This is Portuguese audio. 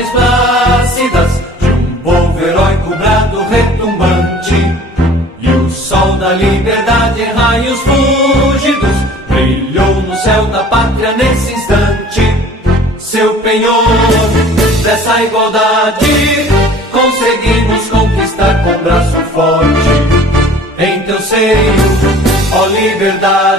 imagens plácidas de um povo heróico, brado retumbante. E o sol da liberdade em raios fúlgidos brilhou no céu da pátria nesse instante. Seu penhor dessa igualdade conseguimos conquistar com braço forte. Em teu seio, ó liberdade,